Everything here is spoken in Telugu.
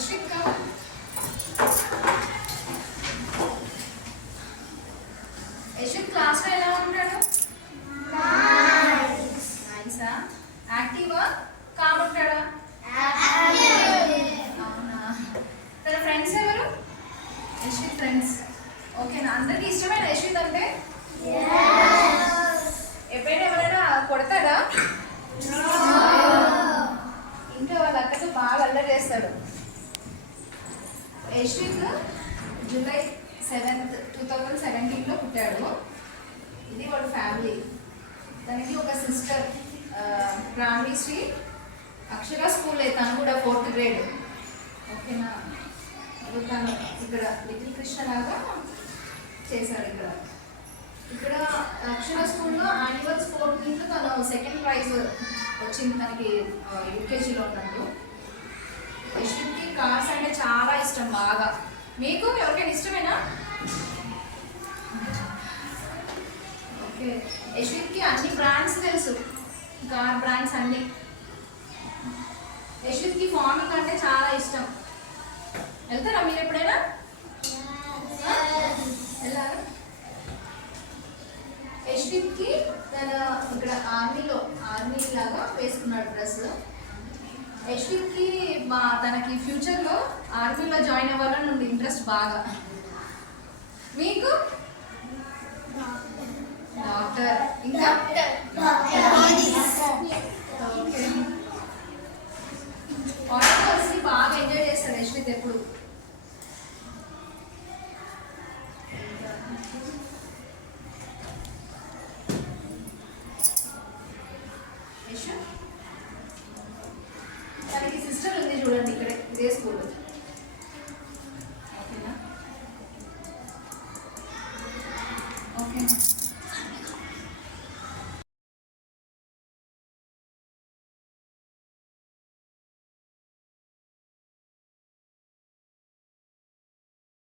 యశ్విక్ యశ్విక్ క్లాస్లో ఎలా ఉంటాడు? నైసా? యాక్టివా కామ్ ఉంటాడా? అవునా? తన ఫ్రెండ్స్ ఎవరు? యశ్విక్ ఫ్రెండ్స్ ఓకేనా? అందరికి ఇష్టమైన యశ్విక్ అంటే? ఎప్పుడైనా ఎవరైనా కొడతాడా? ఇంట్లో వాళ్ళ అక్కతో బాగా అల్లరి చేస్తాడు. యశ్విక్ జూలై 7th 2017లో పుట్టాడు. ఇది వాడు ఫ్యామిలీ. తనకి ఒక సిస్టర్ ప్రాణి శ్రీ అక్షర స్కూల్ తను కూడా 4th grade. ఓకేనా? ఇప్పుడు తను ఇక్కడ లిటిల్ కృష్ణ లాగా చేశాడు. ఇక్కడ అక్షర స్కూల్లో యాన్యువల్ స్పోర్ట్ మీట్లో తను 2nd ప్రైజ్ వచ్చింది తనకి యూకేజీలో ఉన్నట్టు. యశ్విక్కి కార్స్ అంటే చాలా ఇష్టం బాగా. మీకు ఎవరికైనా ఇష్టమేనా? ఓకే. యశ్విక్కి అన్ని బ్రాండ్స్ తెలుసు, కార్ బ్రాండ్స్ అన్ని. యశ్విక్కి ఫార్మింగ్ అంటే చాలా ఇష్టం. వెళ్తారా మీరు ఎప్పుడైనా? వెళ్ళారా? యశ్విక్కి తన ఇక్కడ ఆర్మీ లాగా వేసుకున్నాడు డ్రెస్. యశ్విక్కి తనకి ఫ్యూచర్లో ఆర్మీలో జాయిన్ అవ్వాలని ఉంది ఇంట్రెస్ట్ బాగా. మీకు? డాక్టర్. ఇంకా ఓకే. వాటర్ఫాల్స్ని బాగా ఎంజాయ్ చేస్తాడు యశ్విక్ ఎప్పుడు. తనకి సిస్టర్ ఉంది చూడండి ఇక్కడ ఇదే స్కూల్. ఓకేనా? ఓకే.